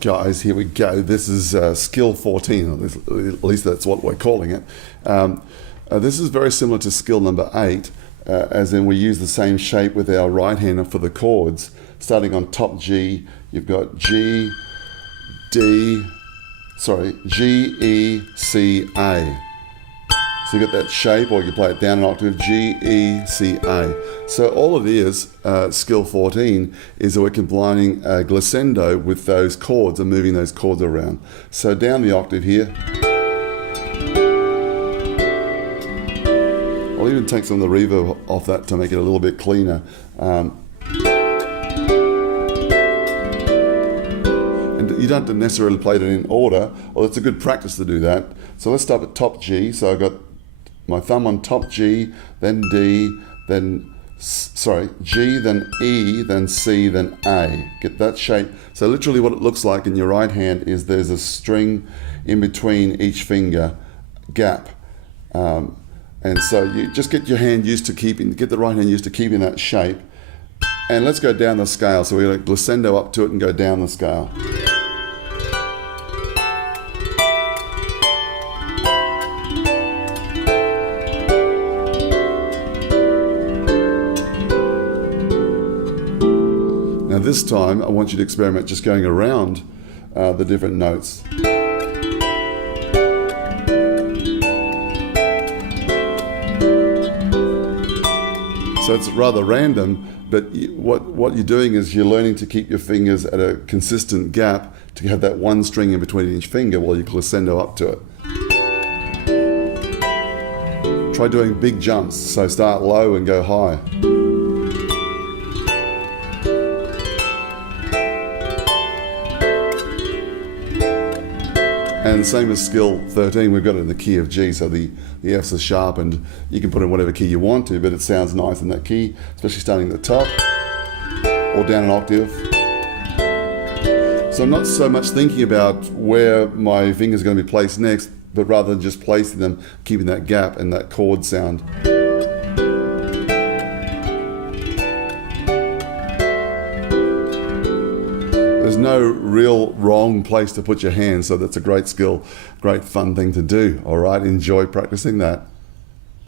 Guys, here we go. This is skill 14, at least that's what we're calling it. This is very similar to skill number 8, as in we use the same shape with our right hand for the chords. Starting on top G, you've got G, E, C, A. So you get that shape, or you play it down an octave, G, E, C, A. So all it is, skill 14, is that we're combining glissando with those chords and moving those chords around. So down the octave here. I'll even take some of the reverb off that to make it a little bit cleaner. And you don't have to necessarily play it in order, or it's a good practice to do that. So let's start at top G. So I've got my thumb on top G, then D, then G, then E, then C, then A. Get that shape. So literally what it looks like in your right hand is there's a string in between each finger, gap. And so you just get your hand used to get the right hand used to keeping that shape. And let's go down the scale. So we're going to glissando up to it and go down the scale. Now this time, I want you to experiment just going around the different notes. So it's rather random, but what you're doing is you're learning to keep your fingers at a consistent gap to have that one string in between each finger while you glissando up to it. Try doing big jumps, so start low and go high. And same as skill 13, we've got it in the key of G, so the F's are sharp, and you can put in whatever key you want to, but it sounds nice in that key, especially starting at the top or down an octave. So I'm not so much thinking about where my fingers are going to be placed next, but rather than just placing them, keeping that gap and that chord sound. There's no real wrong place to put your hands, so that's a great skill, great fun thing to do. All right, enjoy practicing that.